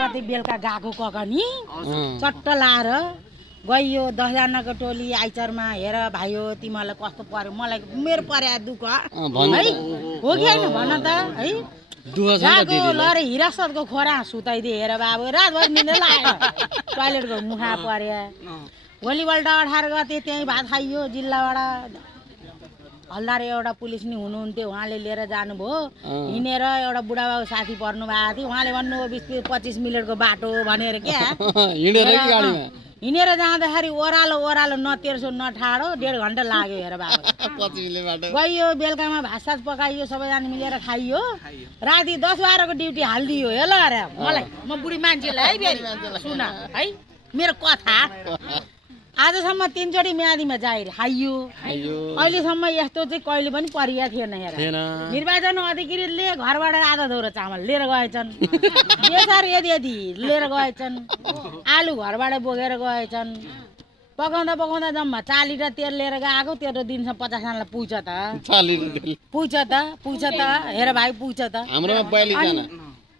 गते बेलुका गएको ककनी चट्ट लाएर गइयो 10 जनाको टोली आइचरमा हेर भाइयो तिमीलाई कस्तो पर्यो मलाई मेरो पर्या दुःख है हो कि हैन भन त है गएको लरे हिरासतको खोरा सुताइदिए हेर बाबु रातभर निन्द्रा लाग्यो टोयलेटको मुखा पर्या भोलिपल्ट 18 गते त्यही भात खाइयो जिल्लाबाट हल्दार एउटा पुलिस नि हुनुहुन्थ्यो उहाँले लिएर जानुभयो हिँडेर एउटा बुढाबाबु साथी पर्नु भएको थियो उहाँले भन्नुभयो 20-25 मिनेटको बाटो भनेर क्या हिँडेर जाँदाखेरि ओह्रालो न तेर्सो न ठाडो 1.5 घन्टा लाग्यो हेर बाबु गइयो बेलुकामा भातसात पकाइयो सबैजना मिलेर खाइयो राति 10-12 को ड्युटी हालिदियो हेल अरे मलाई म बुढी मान्छेलाई है फेरि सुन है मेरो कथा आजसम्म 3 चोटि म्यादीमा जाहिर खाइयो अहिलेसम्म यस्तो चाहिँ कहिले पनि परिया थिएन हेर निर्वाचन अधिकारीले घरबाट आधा दौरा चामल लिएर गएछन् बेसार यदि लिएर गएछन् आलु घरबाट बोकेर गएछन् पकाउँदा जम्मा 4 लिटर तेल लिएर गएको तेरो दिनसम्म 50 जनालाई पुग्छ त हेर भाइ पुग्छ त हाम्रोमा 42 जना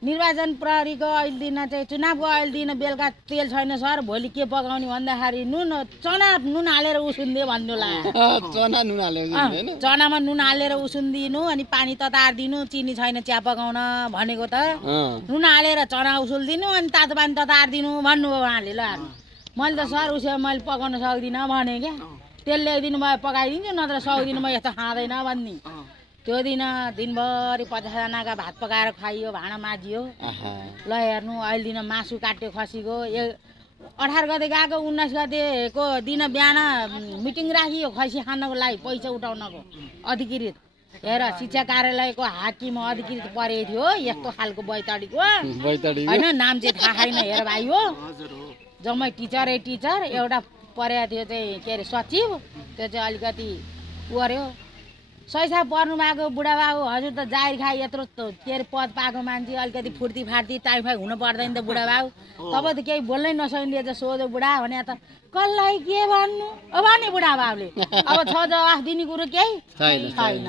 निर्वाचन प्रहरीको अहिले दिन चाहिँ चुनावको अहिले दिन बेलुका तेल छैन सर भोलि के पकाउने भन्दाखेरि नुन हालेर उसिन्दियो भन्नु चनामा नुन हालेर उसिन्दिनु अनि पानी ततारिदिनु चिनी छैन चिया पकाउन भनेको त नुन हालेर चना उसिल्दिनु अनि तातो पानी ततारिदिनु भन्नुभयो उहाँले ल मैले त सर उसो मैले पकाउन सक्दिनँ भने क्या तेल ल्याइदिनु भयो पकाइदिन्छु नत्र सक्दिनँ म यस्तो खाँदैन भन्ने त्यो दिन दिनभरि 50 जनाका भात पकाएर खाइयो भाँडा माजियो ल हेर्नु अहिले दिन मासु काट्यो खसीको 18 गते गएको 19 गतेको दिन बिहान मिटिङ राखियो खसी खानको लागि पैसा उठाउनको अधिकृत हेर शिक्षा कार्यालयको हाकिम अधिकृत परेको थियो यस्तो खालको बैतडीको होइन नाम चाहिँ थाहा छैन हेर भाइ हो जम्मै टिचर एउटा परेको थियो चाहिँ के अरे सचिव त्यो चाहिँ अलिकति पर्यो सैसा पर्नु भएको बुढाबाबु हजुर त जाहिर खाए यत्रो के अरे पद पाएको मान्छे अलिकति फुर्ती फार्ती टाइफाइ हुनु पर्दैन त बुढाबाबु तब त केही बोल्नै नसक्ने त सोझो बुढा भने त कसलाई के भन्नु अब नि बुढाबाबुले अब छ जवाफ दिने कुरो केही छैन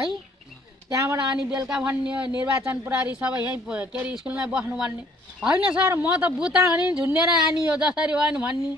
है त्यहाँबाट अनि बेलुका भन्ने निर्वाचन प्रहरी सबै यहीँ के अरे स्कुलमै बस्नु भन्ने होइन सर म त बुता अनि झुन्डेर आनी हो जसरी भयो भने भन्ने